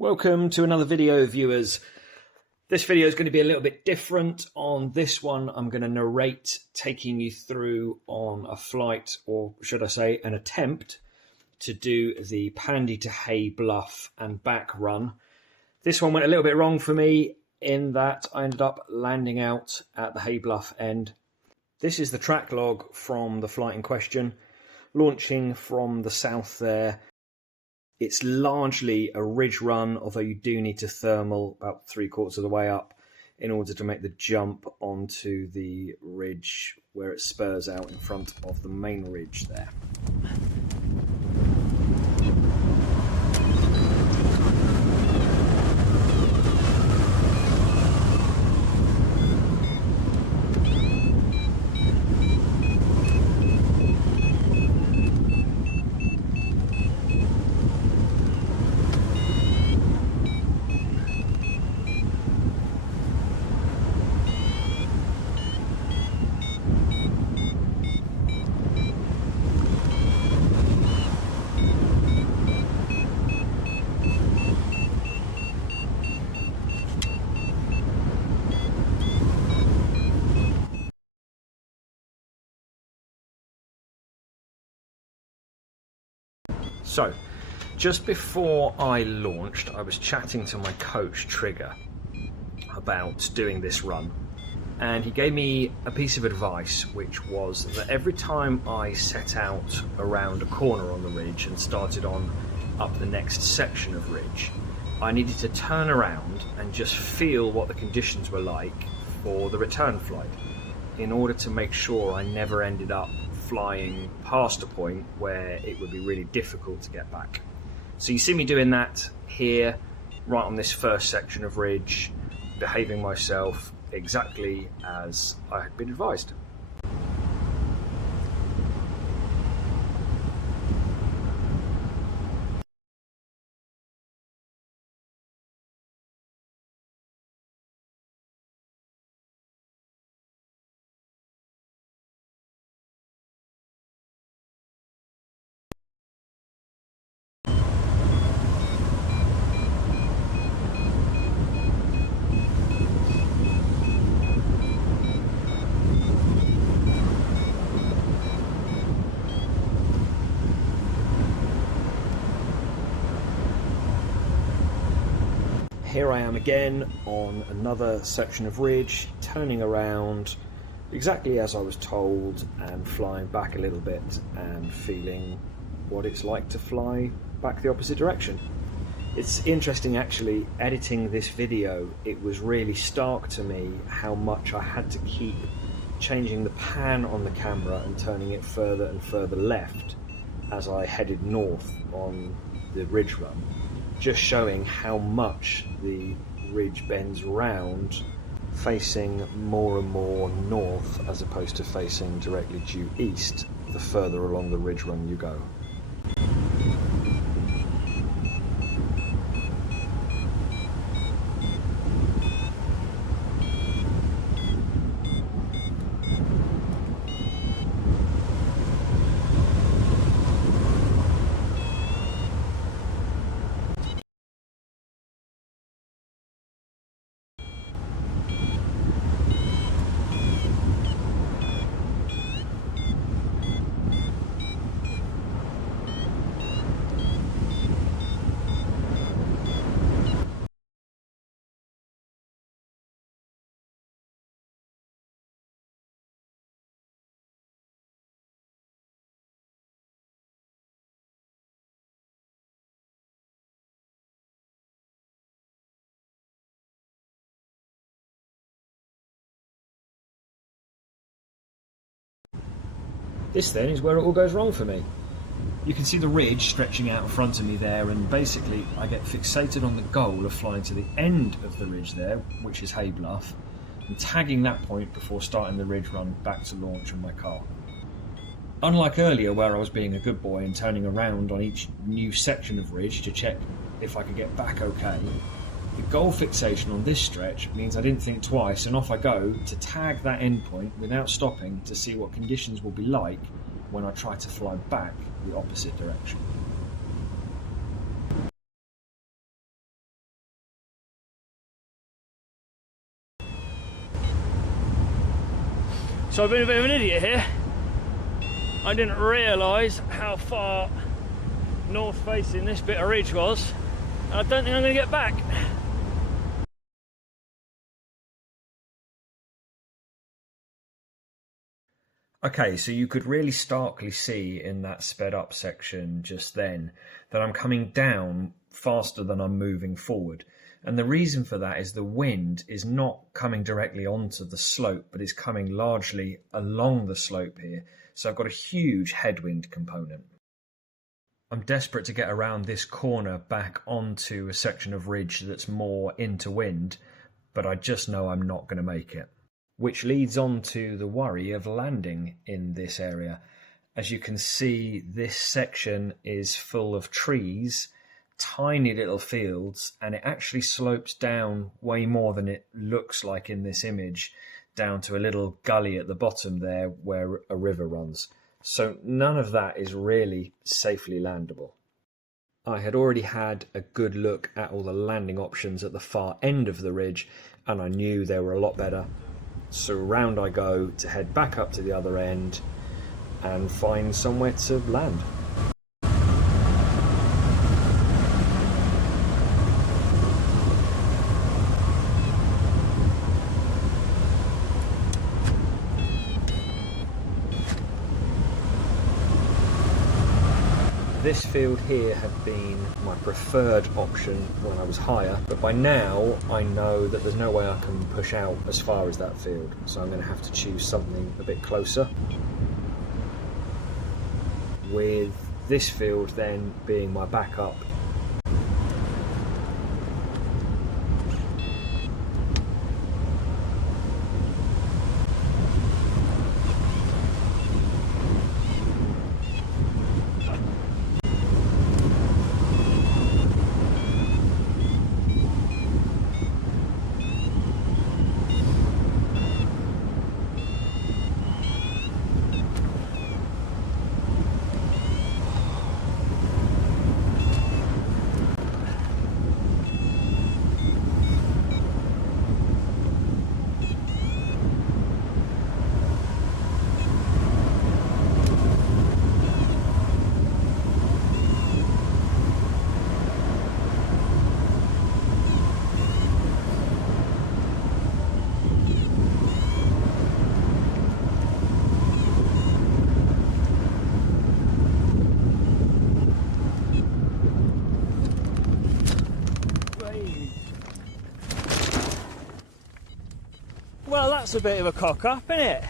Welcome to another video, viewers. This video is going to be a little bit different. On this one, I'm going to narrate taking you through on a flight, or should I say an attempt, to do the Pandy-Hay Bluff and back run. This one went a little bit wrong for me in that I ended up landing out at the Hay Bluff end. This is the track log from the flight in question, launching from the south there. It's largely a ridge run, although you do need to thermal about 3/4 of the way up in order to make the jump onto the ridge where it spurs out in front of the main ridge there. So, just before I launched, I was chatting to my coach, Trigger, about doing this run, and he gave me a piece of advice, which was that every time I set out around a corner on the ridge and started on up the next section of ridge, I needed to turn around and just feel what the conditions were like for the return flight, in order to make sure I never ended up flying past a point where it would be really difficult to get back. So you see me doing that here, right on this first section of ridge, behaving myself exactly as I had been advised. Here I am again on another section of ridge, turning around exactly as I was told and flying back a little bit and feeling what it's like to fly back the opposite direction. It's interesting actually, editing this video, it was really stark to me how much I had to keep changing the pan on the camera and turning it further and further left as I headed north on the ridge run, just showing how much the ridge bends round, facing more and more north as opposed to facing directly due east the further along the ridge run you go. This then is where it all goes wrong for me. You can see the ridge stretching out in front of me there, and basically I get fixated on the goal of flying to the end of the ridge there, which is Hay Bluff, and tagging that point before starting the ridge run back to launch on my car. Unlike earlier where I was being a good boy and turning around on each new section of ridge to check if I could get back okay, the goal fixation on this stretch means I didn't think twice, and off I go to tag that endpoint without stopping to see what conditions will be like when I try to fly back the opposite direction. So I've been a bit of an idiot here. I didn't realise how far north facing this bit of ridge was, and I don't think I'm going to get back. Okay, so you could really starkly see in that sped up section just then that I'm coming down faster than I'm moving forward. And the reason for that is the wind is not coming directly onto the slope, but is coming largely along the slope here. So I've got a huge headwind component. I'm desperate to get around this corner back onto a section of ridge that's more into wind, but I just know I'm not going to make it. Which leads on to the worry of landing in this area. As you can see, this section is full of trees, tiny little fields, and it actually slopes down way more than it looks like in this image, down to a little gully at the bottom there where a river runs. So none of that is really safely landable. I had already had a good look at all the landing options at the far end of the ridge, and I knew they were a lot better. So round I go to head back up to the other end and find somewhere to land. This field here had been my preferred option when I was higher, but by now I know that there's no way I can push out as far as that field, so I'm going to have to choose something a bit closer. With this field then being my backup. Well, that's a bit of a cock up, isn't it?